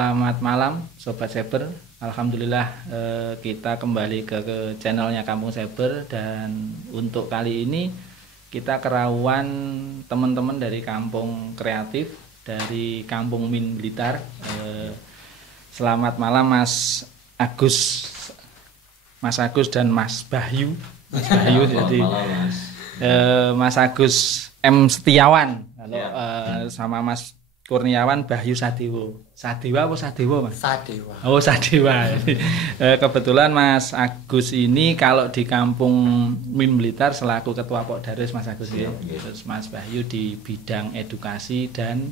Selamat malam Sobat Cyber. Alhamdulillah kita kembali ke channelnya Kampung Cyber. Dan untuk kali ini kita kerawuan teman-teman dari Kampung Kreatif, dari Kampung Min Blitar. Selamat malam Mas Agus dan Mas Bahyu. Jadi Mas Agus M Setiawan, sama Mas Kurniawan Bahyu Sadewo. Sadewa apa Sadewo, Mas? Sadewa. Oh, Sadewa. Kebetulan Mas Agus ini kalau di Kampung Min Blitar selaku Ketua Pokdaris, Mas Agus ya. Terus Mas Bahyu di bidang edukasi dan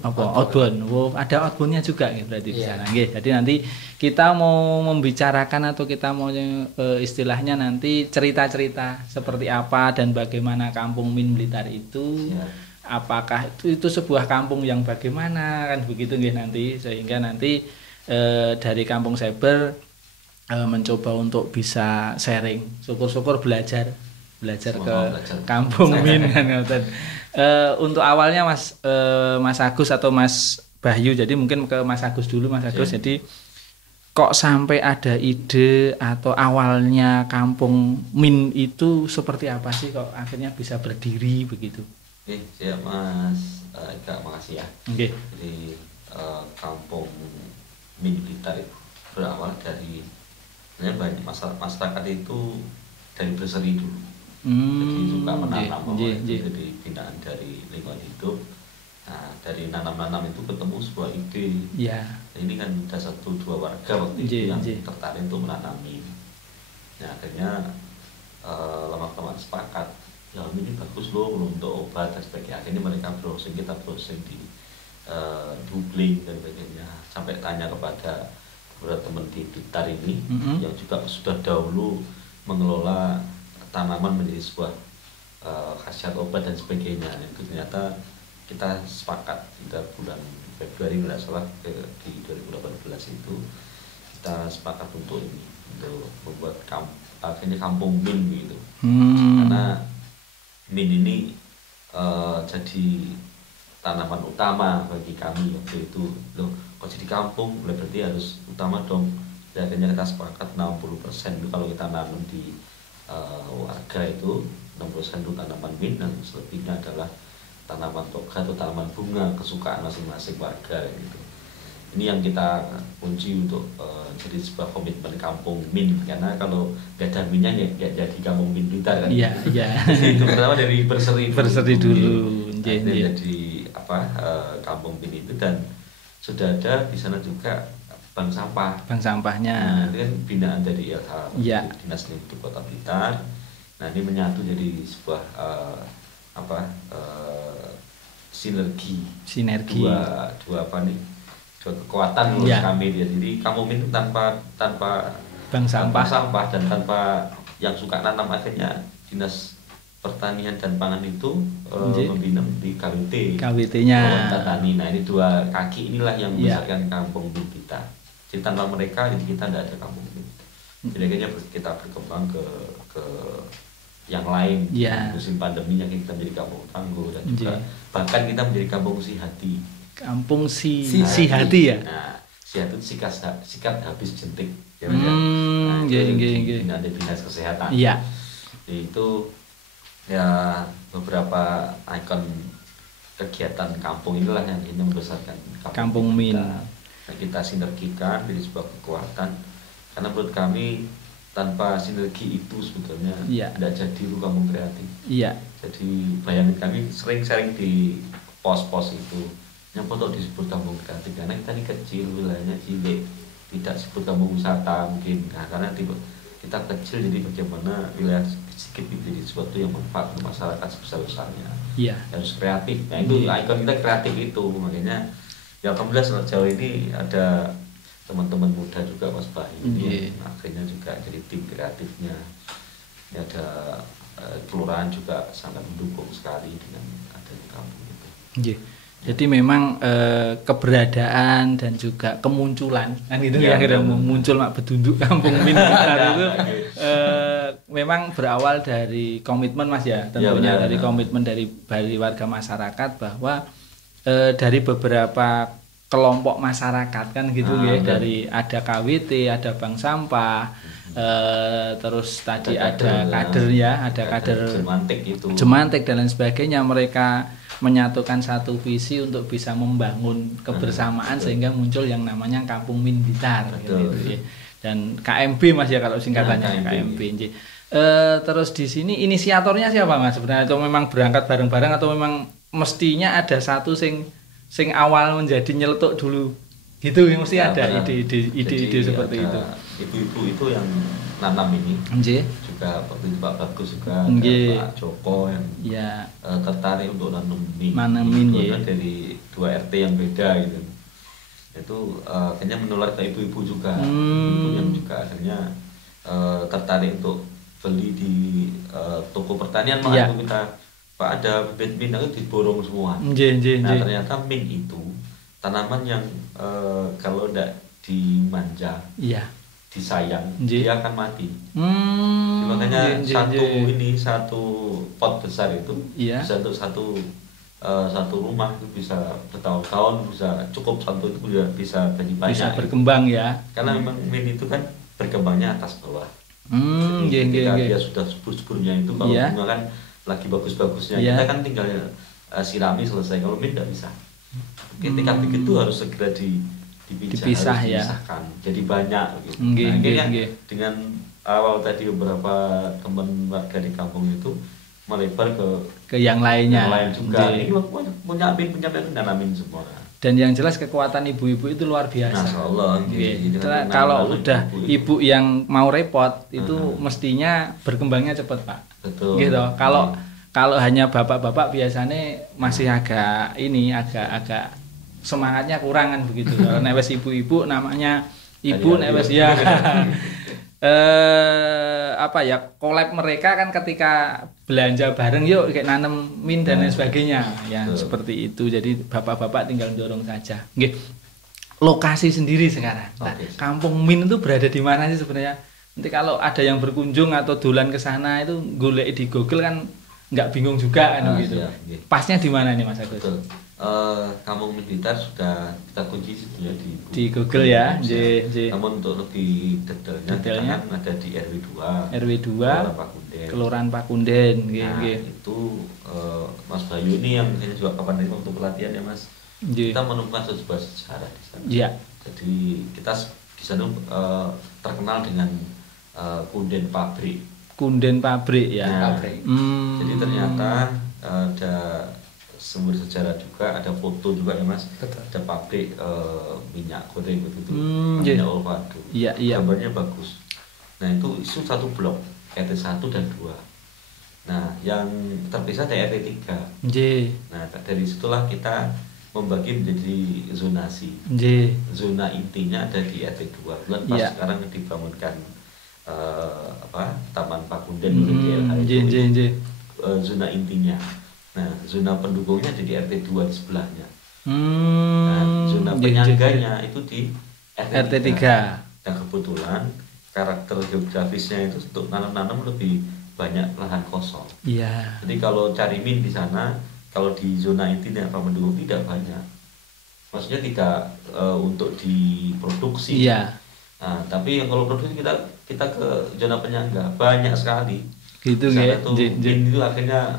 outbound. Oh, ada outboundnya juga ya berarti di sana. Jadi nanti kita mau membicarakan atau kita mau istilahnya nanti cerita-cerita seperti apa dan bagaimana Kampung Min Blitar itu. Apakah itu sebuah kampung yang bagaimana, kan begitu nggih nanti, sehingga nanti dari Kampung Cyber mencoba untuk bisa sharing, syukur-syukur belajar ke Kampung Min kan. Untuk awalnya Mas Agus atau Mas Bahyu, jadi mungkin ke Mas Agus dulu, Mas Agus. Jadi kok sampai ada ide atau awalnya Kampung Min itu seperti apa sih kok akhirnya bisa berdiri begitu? Oke, siap Mas Eka, makasih ya. Okay. Jadi Kampung Min Blitar itu berawal dari banyak masyarakat itu dari berseri dulu. Jadi suka menanam, jadi binaan dari lingkungan hidup. Nah, dari nanam-nanam itu ketemu sebuah ide. Ini kan ada 1-2 warga waktu itu yang tertarik untuk menanami. Nah, akhirnya lama-lama sepakat, ya ini bagus loh untuk obat dan sebagainya. Akhirnya mereka kita browsing di googling dan sebagainya, sampai tanya kepada beberapa teman di Blitar ini yang juga sudah dahulu mengelola tanaman menjadi sebuah khasiat obat dan sebagainya. Itu ternyata kita sepakat pada bulan Februari tidak salah di 2018 itu kita sepakat untuk membuat akhirnya Kampung Min gitu. Karena Min ini jadi tanaman utama bagi kami waktu itu. Loh, kok jadi kampung, berarti harus utama dong. Jadi akhirnya kita sepakat 60% itu kalau kita nanam di warga itu 60% itu tanaman Min, dan selebihnya adalah tanaman toga atau tanaman bunga kesukaan masing-masing warga gitu. Ini yang kita kunci untuk jadi sebuah komitmen Kampung Min, karena kalau gak ada minnya ya jadi Kampung Min Blitar kan. Iya. Itu pertama dari berseri dulu. Jadi Kampung Min itu, dan sudah ada di sana juga bank sampah. Bank sampahnya. Nah, itu kan binaan dari Dinas Lingkungan Hidup Kota Blitar. Nah, ini menyatu jadi sebuah sinergi. Dua apa nih? Kekuatan menurut kami dia. Jadi Kampung Min tanpa bank sampah dan tanpa yang suka nanam, akhirnya Dinas Pertanian dan Pangan itu membina di KWT-nya Tani. Nah, ini dua kaki inilah yang membesarkan Kampung Min kita. Jadi tanpa mereka jadi kita tidak ada Kampung Min. Jadi akhirnya kita berkembang ke yang lain. Musim pandeminya kita menjadi Kampung Tangguh, dan juga bahkan kita menjadi Kampung Si Hati. Kampung si hati ya. Nah, si hati itu sikat habis jentik. Ada dinas kesehatan. Jadi itu ya beberapa ikon kegiatan kampung inilah yang ini membesarkan Kampung Min. Kita sinergikan jadi sebuah kekuatan, karena menurut kami tanpa sinergi itu sebetulnya tidak jadi Kampung Kreatif. Jadi bayangin, kami sering sharing di pos-pos itu yang foto disebut Kampung Kreatif karena kita ini kecil, wilayahnya cilik, tidak disebut kampung wisata mungkin. Nah, karena kita kecil, jadi bagaimana wilayah sedikit menjadi sesuatu yang manfaat untuk masyarakat sebesar-besarnya. Harus kreatif. Nah, itu ikon kita kreatif itu. Makanya ya alhamdulillah sejauh ini ada teman-teman muda juga, Mas Bahyu, akhirnya juga jadi tim kreatifnya. Ini ada kelurahan juga sangat mendukung sekali dengan adanya kampung itu. Jadi memang keberadaan dan juga kemunculan kan itu akhirnya muncul Bedunduk Kampung Min Blitar itu memang berawal dari komitmen, Mas ya, tentunya dari komitmen dari warga masyarakat, bahwa dari beberapa kelompok masyarakat kan gitu ya, dari ada KWT, ada bank sampah, terus tadi ada kader ya, ada kader Jemantik dan lain sebagainya. Mereka menyatukan satu visi untuk bisa membangun kebersamaan sehingga muncul yang namanya Kampung Min Blitar gitu ya. Dan KMB Mas ya kalau singkatannya, KMB. Terus di sini inisiatornya siapa Mas sebenarnya, atau memang berangkat bareng-bareng atau memang mestinya ada satu sing awal menjadi nyeletuk dulu gitu ya, mesti ada ide seperti itu. Ibu-ibu itu yang nanam ini juga waktu itu Pak Bagus juga, Pak Joko yang tertarik untuk nanam min ya, dari 2 RT yang beda gitu. Itu akhirnya menular ke ibu-ibu juga, ibu yang juga akhirnya tertarik untuk beli di toko pertanian. Makanya kita Pak ada bibit min itu diborong semua. Nah ternyata min itu tanaman yang kalau tidak dimanja, disayang, dia akan mati. Makanya satu pot besar itu bisa untuk satu rumah itu bisa bertahun-tahun, bisa cukup satu itu bisa banyak, bisa berkembang ya. Karena memang min itu kan berkembangnya atas bawah. Ketika dia sudah subur-suburnya itu, kalau bunga kan lagi bagus-bagusnya, kita kan tinggal sirami selesai. Kalau min tidak bisa. Ketika begitu harus segera dipisah, dipisahkan. Jadi banyak gitu. Akhirnya dengan awal tadi beberapa teman warga di kampung itu melebar ke yang lainnya. Yang lain juga. Ini punya min nanamin semua. Dan yang jelas kekuatan ibu-ibu itu luar biasa. Masya Allah. Kalau udah ibu yang mau repot itu mestinya berkembangnya cepat Pak. Betul. Gitu. Kalau hanya bapak-bapak biasanya masih agak semangatnya kurang kan begitu. Kalau newes ibu-ibu namanya ibu newes ya. Collab mereka kan ketika belanja bareng yuk kayak nanam min dan lain sebagainya ya, seperti itu. Jadi bapak-bapak tinggal dorong saja. Nggih. Lokasi sendiri sekarang. Nah, Kampung Min itu berada di mana sih sebenarnya? Nanti kalau ada yang berkunjung atau dolan ke sana itu golek di Google kan nggak bingung juga kan gitu. Pasnya di mana nih Mas Agus? Kampung Min Blitar sudah kita kunci sebetulnya di Google ya. Namun untuk lebih detailnya kan ada di RW2 Kelurahan Pakunden. Itu Mas Bayu ini yang saya juga kapan itu waktu pelatihan ya Mas. Kita menemukan sebuah sejarah di sana. Jadi kita di sana terkenal dengan kunden pabrik ya. Jadi ternyata ada sumber sejarah juga, ada foto juga ya Mas. Ada pabrik minyak goreng begitu, minyak Olvado. Gambarnya bagus. Nah itu satu blok RT 1 dan 2. Nah yang terpisah dari RT 3. Nah dari situlah kita membagi menjadi zonasi. Zona intinya ada di RT 2. Pas sekarang dibangunkan Taman Pakunden itu zona intinya. Nah, zona pendukungnya ada di RT 2 di sebelahnya. Nah, zona penyangganya itu di RT 3. Dan kebetulan karakter geografisnya itu untuk nanam-nanam lebih banyak lahan kosong. Jadi kalau cari min di sana, kalau di zona intinya apa mendukung tidak banyak. Maksudnya tidak untuk diproduksi. Nah, tapi yang kalau produksi kita ke zona penyangga banyak sekali. Gitu ya. Min itu akhirnya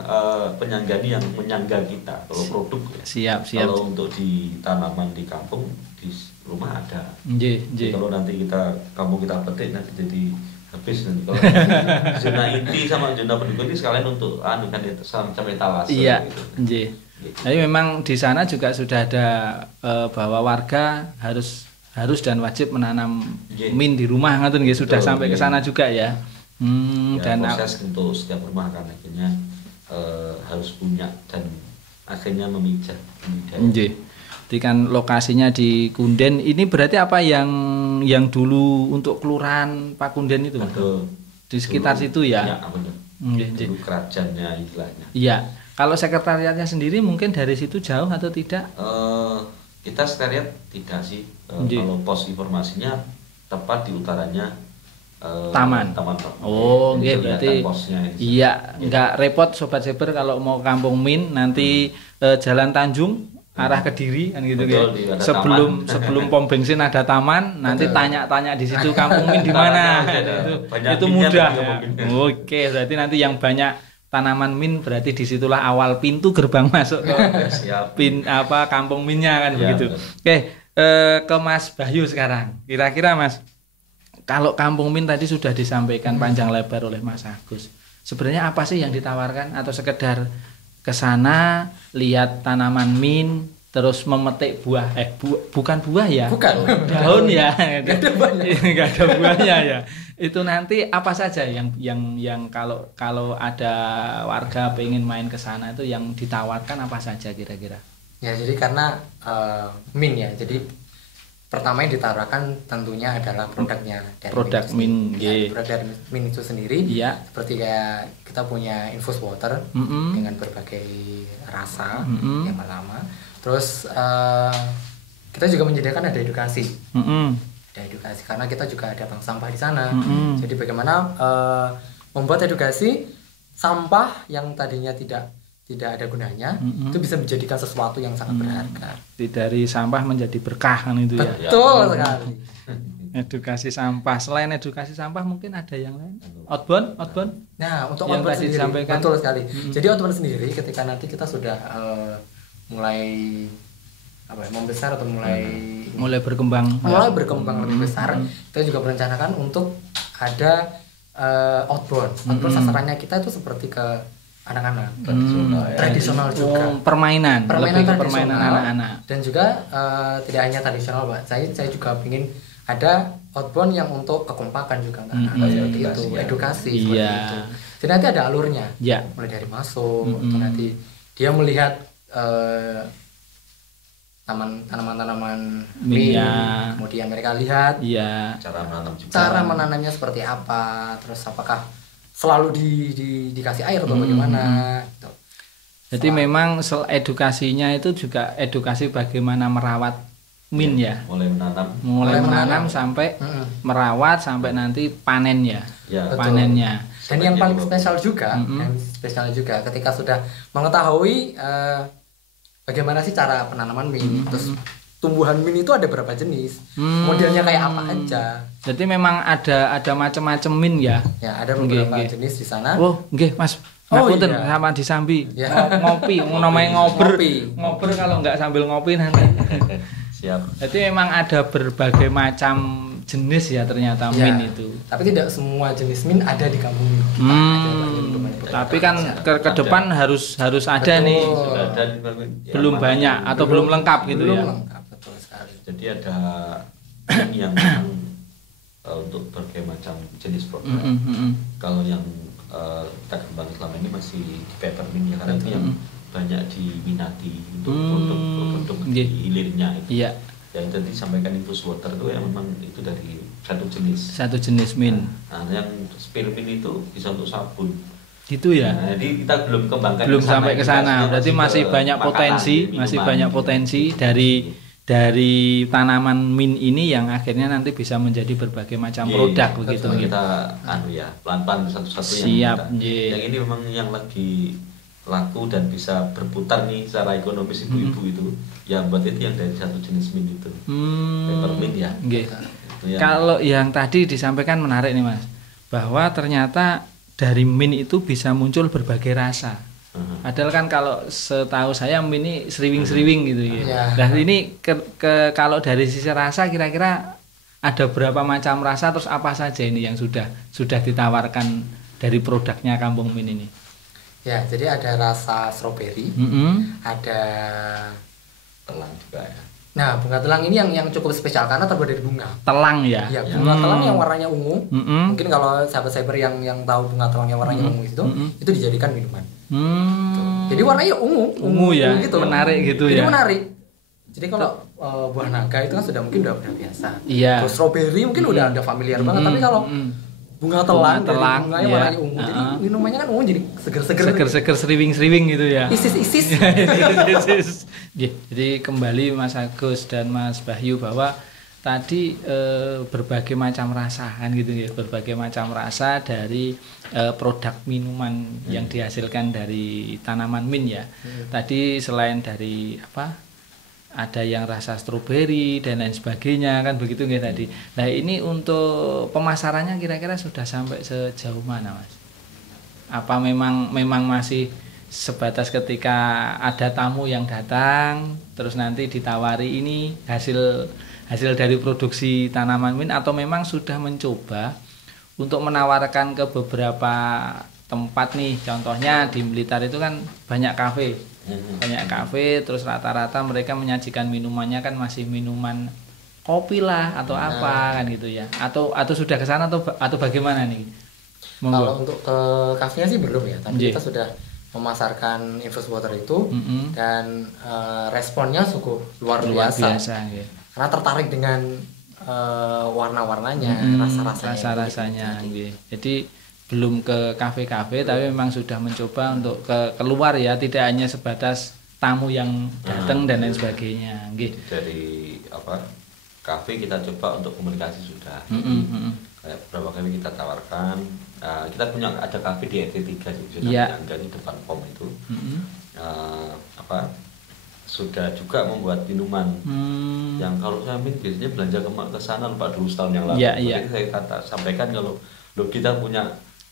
penyangga ini yang menyangga kita. Kalau produk siap. Kalau untuk di tanaman di kampung di rumah ada. Kalau nanti kampung kita petik nanti jadi habis nanti. Kalau zona inti sama zona pendukung ini sekalian untuk sampai etalase gitu. Jadi memang di sana juga sudah ada bahwa warga harus dan wajib menanam min di rumah ngoten nggih, sudah sampai ke sana juga ya. Dan proses untuk setiap rumah kan akhirnya harus punya dan akhirnya memijat. Jadi kan lokasinya di Kunden. Ini berarti apa yang dulu untuk kelurahan Pakunden itu? Di sekitar situ ya. Dulu kerajaannya istilahnya. Iya. Kalau sekretariatnya sendiri mungkin dari situ jauh atau tidak? Kita sekretariat tidak sih. Kalau pos informasinya tepat di utaranya taman. Oh, berarti iya, nggak repot Sobat Saber kalau mau Kampung Min nanti Jalan Tanjung arah Kediri kan gitu Betul, ya. Sebelum pom bensin ada taman, nanti tanya-tanya di situ kampung Min di mana. Itu mudah. Oke, berarti nanti yang banyak tanaman Min berarti disitulah awal pintu gerbang masuk ke kampung Minnya kan begitu. Oke, ke Mas Bayu sekarang. Kira-kira Mas, kalau kampung Min tadi sudah disampaikan panjang lebar oleh Mas Agus. Sebenarnya apa sih yang ditawarkan, atau sekedar ke sana lihat tanaman Min terus memetik buah bukan buah ya, daun ya, nggak ada buahnya ya. Itu nanti apa saja yang kalau ada warga pengen main ke sana itu yang ditawarkan apa saja kira-kira? Ya, jadi karena Min ya, jadi pertama yang ditawarkan tentunya adalah produknya dari produk Min. Produk dari Min itu sendiri. Ya. Seperti kayak kita punya infus water dengan berbagai rasa yang lama. Terus kita juga menyediakan ada edukasi. Ada edukasi karena kita juga ada bank sampah di sana. Jadi bagaimana membuat edukasi sampah yang tadinya tidak ada gunanya, itu bisa menjadikan sesuatu yang sangat berharga. Dari sampah menjadi berkah kan itu ya. Betul sekali. Edukasi sampah. Selain edukasi sampah mungkin ada yang lain. Outbound. Nah, untuk yang outbound tadi sendiri, disampaikan. betul sekali. Jadi outbound sendiri ketika nanti kita sudah mulai membesar atau mulai berkembang lebih besar, kita juga merencanakan untuk ada outbound. Outbound sasarannya kita itu seperti ke anak-anak, tradisional juga, permainan lebih ke permainan anak-anak, dan juga tidak hanya tradisional, Pak. Saya juga ingin ada outbound yang untuk kekompakan juga, seperti itu, edukasi seperti itu. Jadi nanti ada alurnya, mulai dari masuk, atau nanti dia melihat tanaman-tanaman Min, kemudian mereka lihat cara menanamnya seperti apa, terus apakah selalu dikasih air atau bagaimana gitu. Jadi memang edukasinya itu juga edukasi bagaimana merawat Min ya. Mulai menanam sampai merawat sampai nanti panen ya. Panennya. Dan yang paling spesial juga, ketika sudah mengetahui bagaimana sih cara penanaman Min, terus tumbuhan Min itu ada berapa jenis, modelnya kayak apa aja. Jadi memang ada macam-macam Min ya. Ya, ada beberapa jenis di sana. Oh, nggih Mas. Ngapunten sama disambi. Ngopi, namanya ngober kalau nggak sambil ngopi nanti. Siap. Jadi memang ada berbagai macam jenis ya ternyata Min itu. Tapi tidak semua jenis Min ada di kampung Min. Tapi kan ke depan harus ada nih. Belum banyak atau belum lengkap gitu ya. Jadi ada yang untuk berbagai macam jenis produk. Kalau yang kita kembangkan selama ini masih di peppermint ya, karena itu yang banyak diminati untuk produk hilirnya itu. Iya. Yang tadi disampaikan infus water itu yang memang itu dari satu jenis Min. Nah, yang spearmint itu bisa untuk sabun. Gitu ya. Nah, jadi kita belum kembangkan sampai ke sana. Berarti masih banyak potensi dari tanaman Min ini yang akhirnya nanti bisa menjadi berbagai macam produk begitu. Kita pelan-pelan satu-satu yang ini memang yang lagi laku dan bisa berputar nih secara ekonomis ibu-ibu itu. Yang buat itu yang dari satu jenis Min itu. Peppermint ya. Kalau yang tadi disampaikan menarik nih Mas, bahwa ternyata dari Min itu bisa muncul berbagai rasa. Padahal kan kalau setahu saya Min ini seriwing-seriwing gitu ya. Nah ini kalau dari sisi rasa kira-kira ada berapa macam rasa, terus apa saja ini yang sudah ditawarkan dari produknya Kampung Min ini? Ya, jadi ada rasa strawberry, ada telang juga ya. Nah, bunga telang ini yang cukup spesial karena terbuat dari bunga. Telang ya? Iya, bunga telang yang warnanya ungu. Mungkin kalau sahabat cyber yang tahu bunga telang yang warnanya ungu itu dijadikan minuman. Jadi warnanya ungu ya, gitu. Menarik gitu ya. Jadi menarik. Jadi kalau buah naga itu kan sudah mungkin udah biasa. Iya. Terus strawberry mungkin udah familiar banget, tapi kalau bunga telang bunganya warnanya ungu, jadi minumannya kan ungu, jadi seger seriwing gitu ya. Isis. Jadi kembali Mas Agus dan Mas Bayu bahwa tadi berbagai macam rasahan gitu ya, berbagai macam rasa dari produk minuman yang dihasilkan dari tanaman Min ya. Tadi selain dari ada yang rasa stroberi dan lain sebagainya kan begitu nggih tadi. Nah, ini untuk pemasarannya kira-kira sudah sampai sejauh mana, Mas? Apa memang masih sebatas ketika ada tamu yang datang terus nanti ditawari ini hasil dari produksi tanaman mint, atau memang sudah mencoba untuk menawarkan ke beberapa tempat nih, contohnya di Blitar itu kan banyak kafe, terus rata-rata mereka menyajikan minumannya kan masih minuman kopi lah atau apa kan gitu ya, atau sudah ke sana atau bagaimana nih? Kalau untuk ke kafenya sih belum ya, tapi kita sudah memasarkan infus water itu dan responnya sungguh luar biasa ya. Karena tertarik dengan warna-warnanya, rasa-rasanya gitu. Jadi belum ke kafe-kafe tapi memang sudah mencoba untuk keluar ya, tidak hanya sebatas tamu yang datang dan lain sebagainya. Dari kafe kita coba untuk komunikasi sudah. Kayak beberapa kali kita tawarkan, kita punya ada kafe di RT 3 di depan POM itu. Sudah juga membuat minuman yang kalau saya biasanya belanja ke sana lupa dulu setahun yang lalu. Jadi saya sampaikan kalau kita punya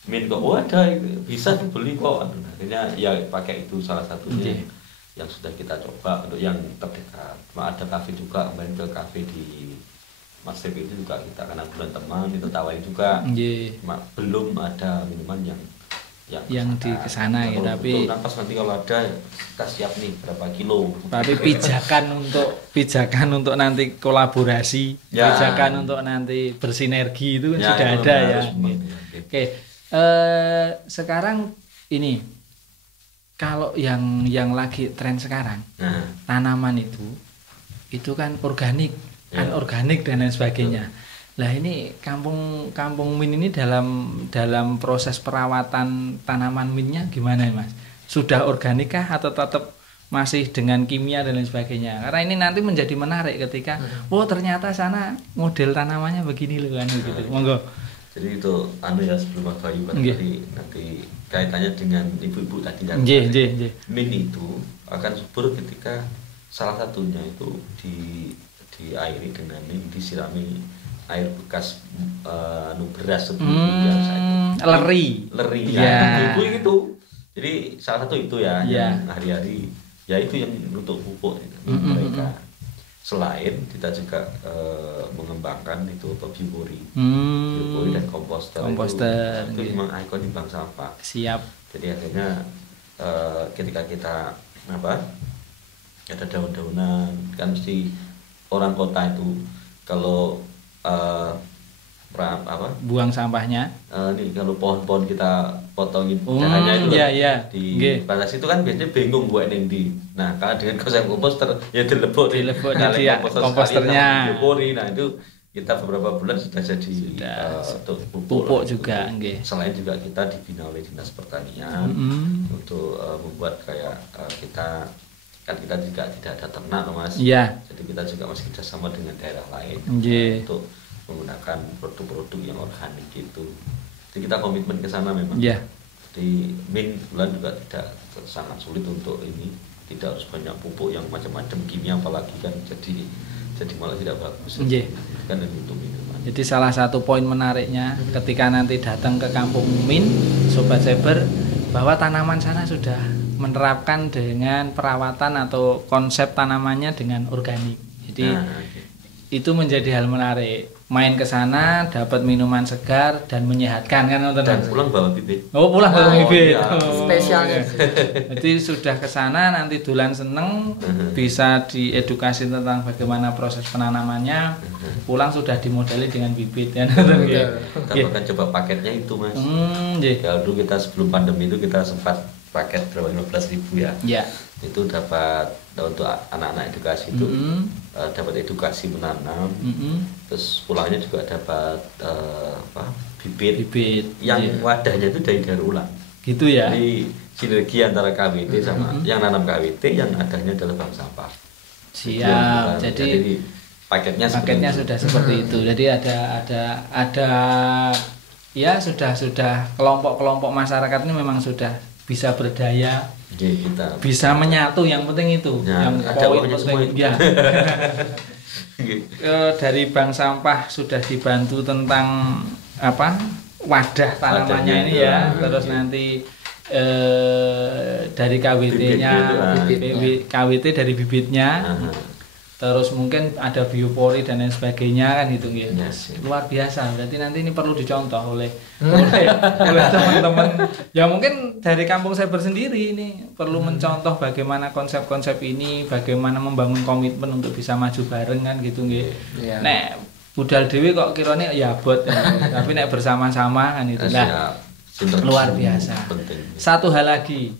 mint kok, ada bisa dibeli kok. Akhirnya ya pakai itu salah satunya yang sudah kita coba untuk yang terdekat. Cuma ada kafe juga, kemarin ke kafe di Masjid itu juga kita karena bulan teman itu tawarin juga. Cuma belum ada minuman yang di kesana ya, tapi pas nanti kalau ada kita siap nih berapa kilo. Tapi pijakan untuk nanti kolaborasi, pijakan untuk nanti bersinergi itu sudah ada ya. Oke. Sekarang ini kalau yang lagi tren sekarang tanaman itu kan organik, anorganik dan lain sebagainya. Lah ini kampung mint ini dalam proses perawatan tanaman mintnya gimana Mas? Sudah organik kah atau tetap masih dengan kimia dan lain sebagainya? Karena ini nanti menjadi menarik ketika ternyata sana model tanamannya begini loh kan gitu. Monggo. Jadi itu ya sebelum Mas Bayu nanti kaitannya dengan ibu-ibu tadi kan. Mint itu akan subur ketika salah satunya itu diairi dengan disirami air bekas beras biasa itu. Leri ya. Itu. Jadi salah satu itu ya yang hari-hari ya itu yang untuk pupuk mereka. Selain kita juga mengembangkan itu biopori dan komposter itu memang ikon di bank sampah. Siap. Jadi akhirnya ketika kita ada daun-daunan kan mesti orang kota itu kalau buang sampahnya. Nih kalau pohon-pohon kita potongin dahannya itu di batas itu kan biasanya bingung buat di. Nah kalau dengan konsep komposter ya dilebok jadi komposternya. Nah itu kita beberapa bulan sudah jadi untuk pupuk juga. Selain juga kita dibina oleh Dinas Pertanian untuk membuat kayak kita kan kita juga tidak ada ternak Mas. Jadi kita juga masih kerjasama dengan daerah lain untuk menggunakan produk-produk yang organik itu. Jadi kita komitmen ke sana memang. Jadi mint bulan juga tidak sangat sulit untuk ini, tidak harus banyak pupuk yang macam-macam kimia apalagi kan jadi malah tidak bagus. Kan untuk minuman. Jadi salah satu poin menariknya ketika nanti datang ke kampung mint, Sobat Cyber, bahwa tanaman sana sudah menerapkan dengan perawatan atau konsep tanamannya dengan organik. Jadi itu menjadi hal menarik. Main ke sana dapat minuman segar dan menyehatkan kan dan pulang bawa bibit. Pulang bawa bibit. Spesialnya. Jadi sudah ke sana nanti dolan seneng, bisa diedukasi tentang bagaimana proses penanamannya. Pulang sudah dimodali dengan bibit kan. Kita akan coba paketnya itu Mas. Kalau dulu kita sebelum pandemi itu kita sempat paket berapa 15.000 ya. Itu dapat untuk anak-anak edukasi itu dapat edukasi menanam, terus pulangnya juga dapat bibit yang wadahnya itu dari daur ulang. Gitu ya. Jadi sinergi antara KWT sama yang nanam KWT, yang adanya adalah bank sampah. Siap. Jadi paketnya sudah seperti itu. Jadi ada ya sudah kelompok-kelompok masyarakat ini memang sudah bisa berdaya, kita bisa menyatu, yang penting itu, ya, yang poin penting ya. Dari bank sampah sudah dibantu tentang apa wadah tanamannya ini ya, terus nanti dari KWT-nya, KWT dari bibitnya, terus mungkin ada biopori dan lain sebagainya kan gitu ya. Luar biasa. Berarti nanti ini perlu dicontoh oleh teman-teman. Ya mungkin dari kampung saya sendiri ini perlu mencontoh bagaimana konsep-konsep ini, bagaimana membangun komitmen untuk bisa maju bareng kan gitu nggih. Nek budal dhewe kok kirane ya abot ya. Tapi nek bersama-sama kan itu. Nah, luar biasa. Satu hal lagi.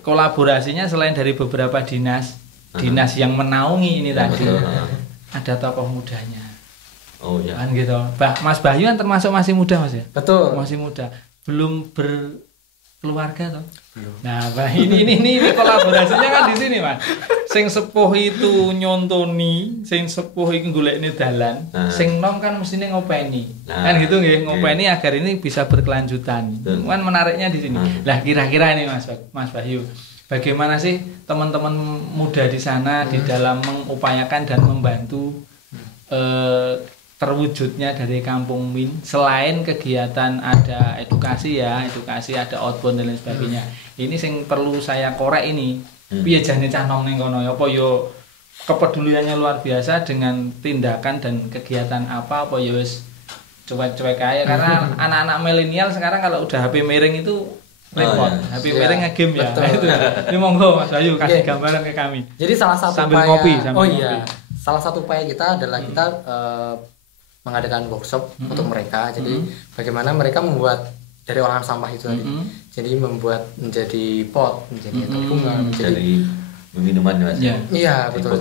Kolaborasinya selain dari beberapa dinas yang menaungi ini tadi, ada tokoh mudanya. Oh ya. Kan gitu. Mas Bahyu kan termasuk masih muda Mas ya? Betul. Masih muda. Belum berkeluarga toh? Belum. Nah, ini kolaborasinya kan di sini, Mas. Sing sepuh itu nyontoni, sing sepuh iki golekne dalan, sing nom kan mestine ngopeni. Kan gitu nggih, ngopeni agar ini bisa berkelanjutan. Kan menariknya di sini. Lah kira-kira ini Mas Bahyu, bagaimana sih teman-teman muda di sana di dalam mengupayakan dan membantu terwujudnya dari Kampung Min, selain kegiatan ada edukasi ya, ada outbound dan lain sebagainya. Ini yang perlu saya korek ini. Piye jane cah nom ning kono ya apa yo kepeduliannya luar biasa dengan tindakan dan kegiatan apa ya wis cuek-cuek aja, karena anak-anak milenial sekarang kalau udah HP miring itu repot. HP miring nge-game ya. Itu. Ini monggo Mas Bayu kasih gambaran ke kami. Jadi salah satu sambil upaya ngopi, salah satu upaya kita adalah kita mengadakan workshop untuk mereka. Jadi bagaimana mereka membuat dari olahan sampah itu tadi. Jadi membuat menjadi pot, menjadi bunga, menjadi minuman ya. Iya, betul.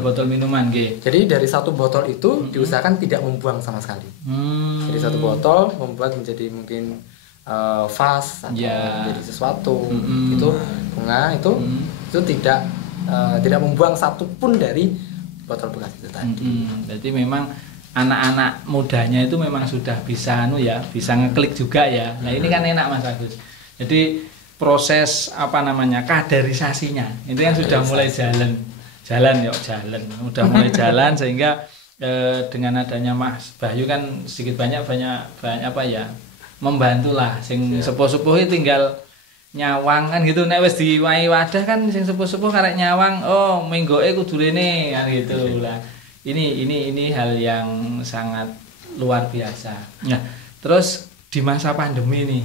Botol minuman nggih. Jadi dari satu botol itu diusahakan tidak membuang sama sekali. Jadi satu botol membuat menjadi mungkin vas atau menjadi sesuatu. Itu bunga itu tidak membuang satupun dari botol bekas itu tadi. Jadi memang anak-anak mudanya itu memang sudah bisa bisa ngeklik juga ya. Nah, ini kan enak Mas Agus. Jadi proses kaderisasinya itu yang sudah mulai jalan, udah mulai jalan sehingga dengan adanya Mas Bahyu kan sedikit banyak membantulah sing sepuh-sepuh tinggal nyawang kan gitu, nek wis diwahi wadah kan sing sepuh-sepuh karek nyawang, oh menggoke kudu rene kan gitu lah. Ini hal yang sangat luar biasa. Nah, terus di masa pandemi nih.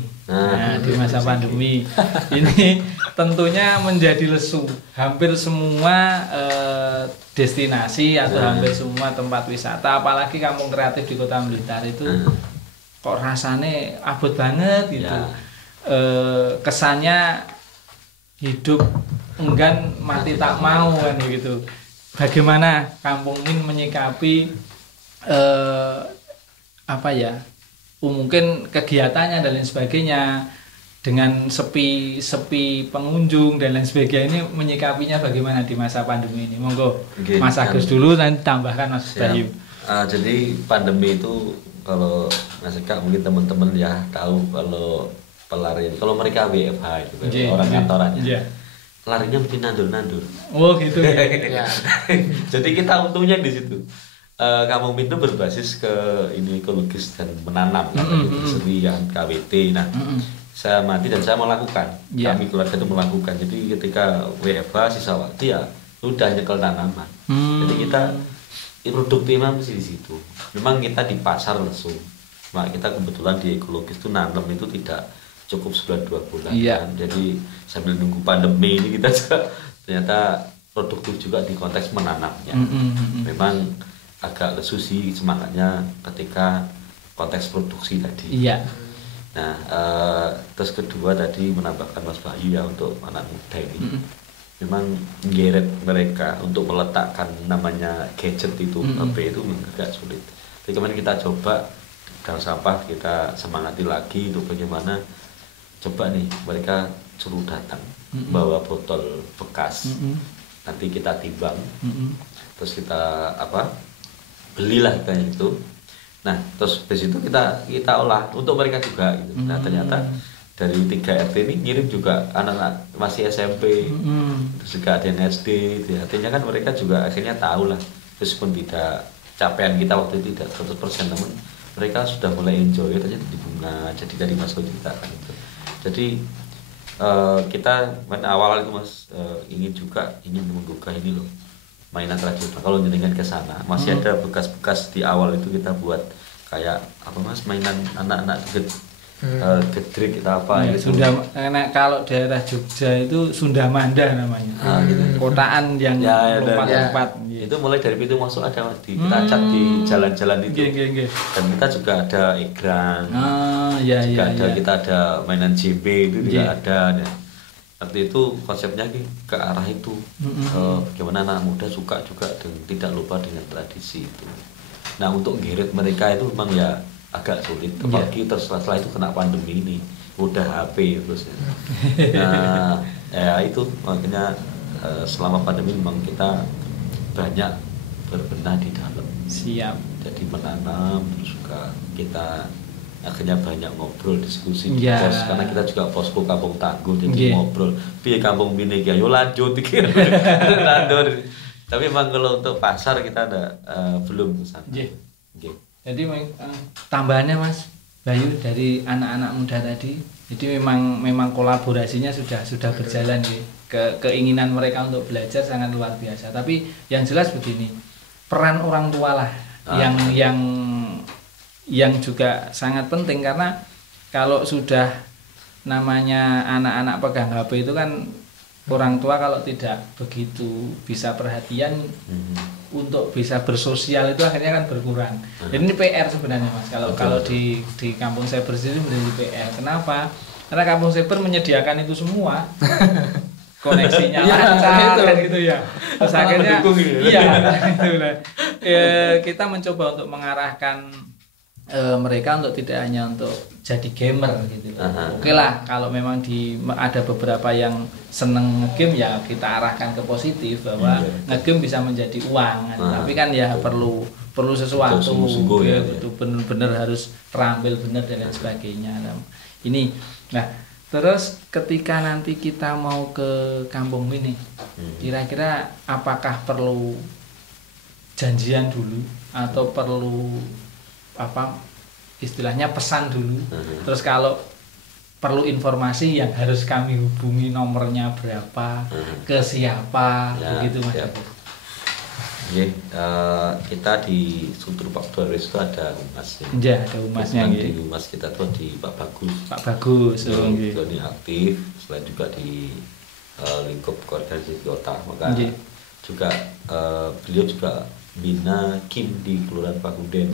Di masa pandemi ini tentunya menjadi lesu. Hampir semua destinasi atau hampir semua tempat wisata, apalagi kampung kreatif di Kota Blitar itu kok rasanya abot banget gitu. Kesannya hidup enggan mati tak mau kan gitu. Bagaimana Kampung Min menyikapi mungkin kegiatannya dan lain sebagainya, dengan sepi pengunjung dan lain sebagainya, ini menyikapinya bagaimana di masa pandemi ini? Monggo Mas Agus dulu, nanti tambahkan Mas Bayu. Jadi pandemi itu kalau Mas Eka mungkin teman-teman ya tahu kalau pelarian, kalau mereka WFH gitu, orang kantorannya. Larinya mungkin nandur-nandur. Oh gitu. Ya. Jadi kita untungnya di situ. Kampung Min itu berbasis ke ini ekologis dan menanam, kesenian KWT. Nah, saya mati dan saya melakukan. Kami keluarga itu melakukan. Jadi ketika WFH sisa waktu ya udah nyekel tanaman. Jadi kita produktifnya mesti di situ. Memang kita di pasar lesu. Nah, kita kebetulan di ekologis itu nanam itu tidak cukup sebulan 2 bulan kan. Jadi sambil nunggu pandemi ini kita juga ternyata produktif juga di konteks menanamnya. Memang agak lesu sih semangatnya ketika konteks produksi tadi. Nah, terus kedua tadi menambahkan Mas Bayu ya untuk anak muda ini. Memang menggeret mereka untuk meletakkan namanya gadget itu, HP itu agak sulit. Jadi kemarin kita coba gang sampah, kita semangati lagi untuk bagaimana coba nih mereka suruh datang bawa botol bekas, nanti kita timbang, terus kita belilah kayak gitu. Nah terus dari situ kita olah untuk mereka juga gitu. Nah ternyata dari 3 RT ini ngirim juga anak-anak masih SMP, terus juga ada yang SD, artinya kan mereka juga akhirnya tahu lah, meskipun tidak capaian kita waktu itu tidak 100%, namun mereka sudah mulai enjoy, ternyata di bunga, jadi dari Mas cerita kan itu. Jadi kita awal itu Mas ingin menggugah ini loh, mainan tradisional. Kalau jenengan ke sana masih ada bekas-bekas di awal itu kita buat kayak apa Mas, mainan anak-anak gedrik kita apa ya, gitu. Kalau daerah Jogja itu Sunda Manda namanya. Gitu. Kotaan yang lompat-lompat. Itu mulai dari pintu masuk ada Mas, ditacak di jalan-jalan itu. Dan kita juga ada egrang. Kita ada mainan JB itu juga ada. Arti itu konsepnya ke arah itu. Bagaimana anak muda suka juga dan tidak lupa dengan tradisi itu. Nah, untuk ngirit mereka itu memang ya agak sulit, apalagi setelah itu kena pandemi ini, udah HP terus. Nah, ya itu makanya selama pandemi memang kita banyak berbenah di dalam. Siap. Jadi menanam, terus juga kita akhirnya banyak ngobrol, diskusi di pos, karena kita juga posko Kampung Tangguh, jadi ngobrol. Piye kampung bini ya, yo lanjut iki. Tapi memang kalau untuk pasar kita ada belum ke sana. Jadi tambahannya Mas Bayu dari anak-anak muda tadi, jadi memang kolaborasinya sudah berjalan ya. Keinginan mereka untuk belajar sangat luar biasa. Tapi yang jelas begini, peran orang tua lah yang juga sangat penting, karena kalau sudah namanya anak-anak pegang HP itu kan orang tua kalau tidak begitu bisa perhatian untuk bisa bersosial itu akhirnya kan berkurang. Jadi ini PR sebenarnya Mas. Kalau di kampung cyber sendiri menjadi PR. Kenapa? Karena kampung cyber menyediakan itu semua. Koneksinya lancar kan gitu ya. Terus akhirnya kita mencoba untuk mengarahkan mereka untuk tidak hanya untuk jadi gamer gitu. Oke lah, kalau memang ada beberapa yang seneng ngegame ya kita arahkan ke positif bahwa ngegame bisa menjadi uang. Tapi kan ya perlu sesuatu itu benar-benar harus terampil benar dan lain sebagainya. Nah, terus ketika nanti kita mau ke kampung ini, kira-kira apakah perlu janjian dulu atau perlu istilahnya pesan dulu, terus kalau perlu informasi yang harus kami hubungi nomornya berapa, ke siapa, begitu Mas. Kita di struktur Pak Doris itu ada humas ya. Ada humasnya. Di humas kita tuh di Pak Bagus. Ini aktif, selain juga di lingkup koordinasi kota, maka juga beliau juga bina Kim di Kelurahan Pakuden.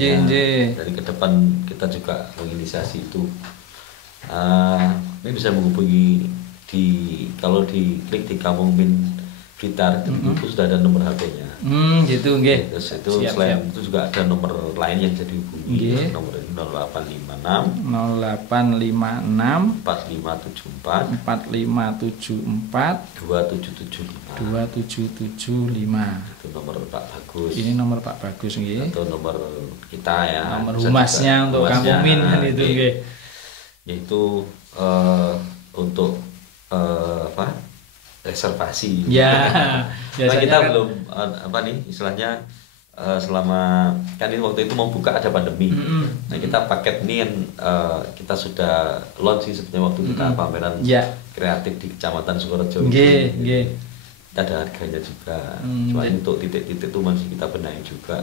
Dari ke depan kita juga menginisiasi itu. Ini bisa menghubungi kalau diklik di Kampung Min Blitar itu sudah ada nomor HP-nya. Gitu nggih. Terus itu selain itu juga ada nomor lain yang jadi hubungi. Nomor 0856 4574 2775. Itu nomor Pak Bagus. Ini nomor Pak Bagus nggih. Atau nomor kita ya. Nomor humasnya untuk Kampung Min kan itu nggih. Yaitu untuk reservasi. Nah, kita belum istilahnya selama kan ini waktu itu mau buka ada pandemi. Nah, kita paket ini yang kita sudah launch sih sebenarnya waktu kita pameran kreatif di Kecamatan Sukorejo. Kita ada harganya juga. Cuma untuk titik-titik itu masih kita benahi juga.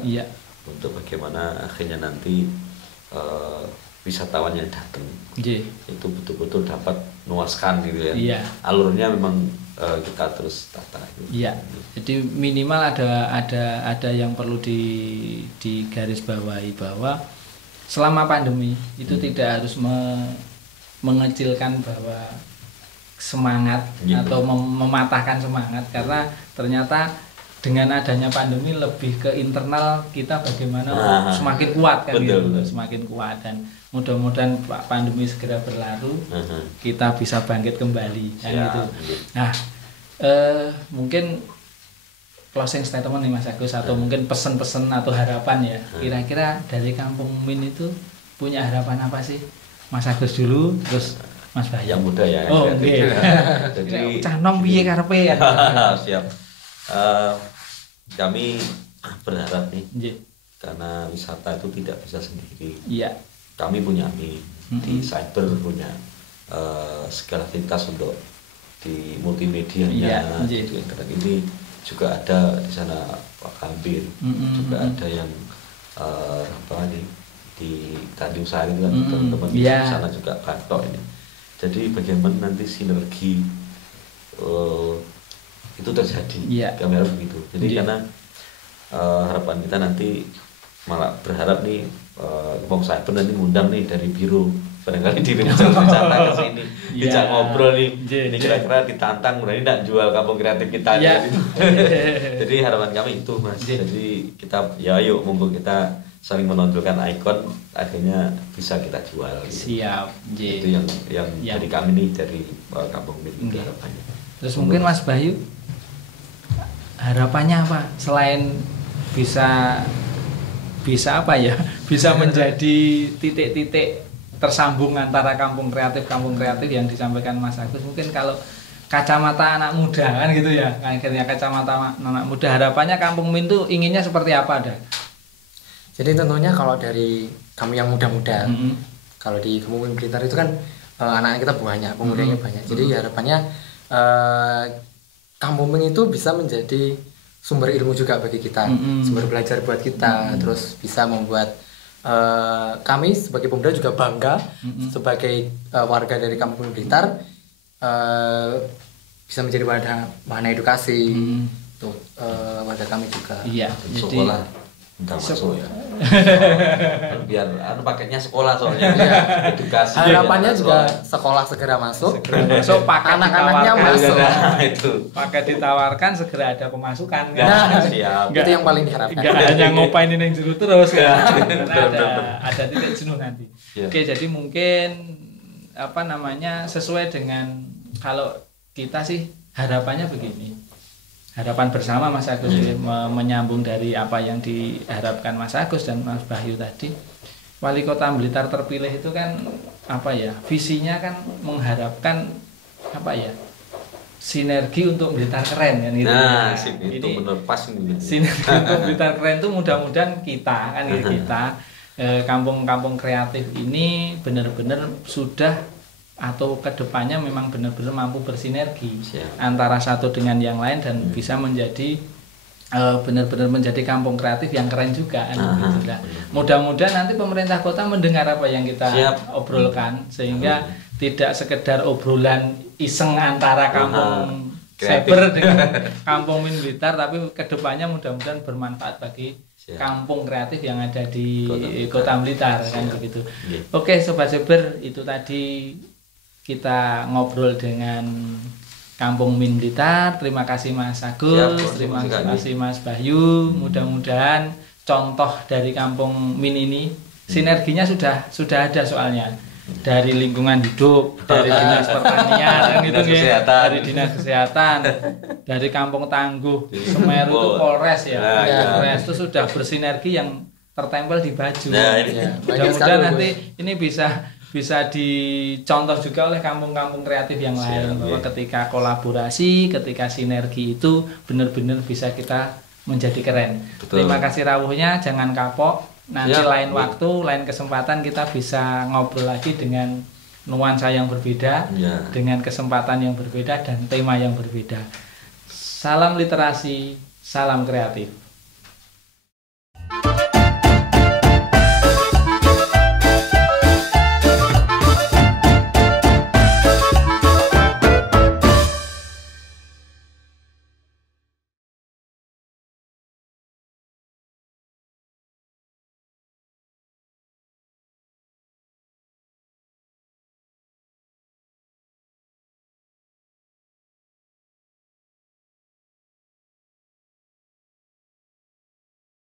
Untuk bagaimana akhirnya nanti wisatawan yang datang itu betul-betul dapat memuaskan gitu ya. Alurnya memang kita terus tata. Jadi minimal ada yang perlu digarisbawahi bahwa selama pandemi itu tidak harus mengecilkan bahwa semangat atau mematahkan semangat, karena ternyata dengan adanya pandemi lebih ke internal kita bagaimana semakin kuat kan semakin kuat, dan mudah-mudahan pandemi segera berlalu, kita bisa bangkit kembali kan gitu. Nah, mungkin closing statement nih Mas Agus, atau mungkin pesan-pesan atau harapan ya, kira-kira dari Kampung Min itu punya harapan apa sih Mas Agus dulu, terus Mas Bayu. Yang muda ya. Oh, nggih. Jadi cah nom piye karepe ya? Siap. Kami berharap nih. Nggih. Karena wisata itu tidak bisa sendiri. Iya. Kami punya di cyber punya segala fasilitas untuk di multimedianya. Jadi ini juga ada di sana Pak Kambir, juga ada yang di Tanjung Sari kan teman-teman di sana juga kantor ini. Jadi bagaimana nanti sinergi itu terjadi, kami harap begitu. Jadi karena harapan kita nanti malah berharap nih Bang Cyber nanti ngundang nih dari biro barangkali di wisata ke sini bisa ngobrol nih. Ini kira-kira ditantang berani enggak jual kampung kreatif kita gitu. Jadi harapan kami itu Mas. Jadi kita ya yuk mumpung kita saling menonjolkan ikon akhirnya bisa kita jual. Siap. Itu yang dari kami nih dari kampung ini harapannya. Terus mungkin Mas Bayu harapannya apa selain bisa apa ya, bisa menjadi titik-titik tersambung antara kampung kreatif yang disampaikan Mas Agus. Mungkin kalau kacamata anak muda kan gitu ya, akhirnya kacamata anak muda harapannya Kampung Min itu inginnya seperti apa ada? Jadi tentunya kalau dari kami yang muda-muda, kalau di Kampung Min Blitar itu kan anak kita banyak, pemudanya banyak. Jadi harapannya Kampung Min itu bisa menjadi sumber ilmu juga bagi kita, sumber belajar buat kita, terus bisa membuat kami sebagai pemuda juga bangga sebagai warga dari Kampung Blitar bisa menjadi wadah edukasi untuk warga kami juga. Iya, sekolah entah masuk ya. Biar paketnya sekolah soalnya edukasi. Harapannya juga sekolah segera masuk. Anak-anaknya masuk. Itu. Paket ditawarkan segera ada pemasukan. Siap. Itu yang paling diharapkan. Enggak hanya ngopain yang jero terus kan. Karena ada titik jenuh nanti. Oke, jadi mungkin sesuai dengan kalau kita sih harapannya begini. Harapan bersama Mas Agus menyambung dari apa yang diharapkan Mas Agus dan Mas Bayu tadi. Wali Kota Blitar terpilih itu kan visinya kan mengharapkan sinergi untuk Blitar keren kan gitu. Nah, itu benar pas gitu. Sinergi untuk Blitar keren itu mudah-mudahan kita kampung-kampung kreatif ini benar-benar sudah atau kedepannya memang benar-benar mampu bersinergi antara satu dengan yang lain dan bisa menjadi benar-benar menjadi kampung kreatif yang keren juga kan. Mudah-mudahan nanti pemerintah kota mendengar apa yang kita obrolkan sehingga tidak sekedar obrolan iseng antara kampung Cyber dengan Kampung Min Blitar, tapi kedepannya mudah-mudahan bermanfaat bagi kampung kreatif yang ada di Kota Blitar kan begitu. Oke Sobat Cyber, itu tadi kita ngobrol dengan Kampung Min Blitar. Terima kasih Mas Agus, terima kasih Mas Bayu. Mudah-mudahan contoh dari Kampung Min ini sinerginya sudah ada soalnya dari lingkungan hidup, dari dinas pertanian, dari dinas kesehatan, dari Kampung Tangguh, Semeru itu Polres Polres itu sudah bersinergi yang tertempel di baju. Mudah-mudahan nanti ini bisa dicontoh juga oleh kampung-kampung kreatif yang lain bahwa ketika kolaborasi, ketika sinergi itu benar-benar bisa kita menjadi keren. Terima kasih rawuhnya, jangan kapok. Nanti lain waktu, lain kesempatan kita bisa ngobrol lagi dengan nuansa yang berbeda, dengan kesempatan yang berbeda dan tema yang berbeda. Salam literasi, salam kreatif.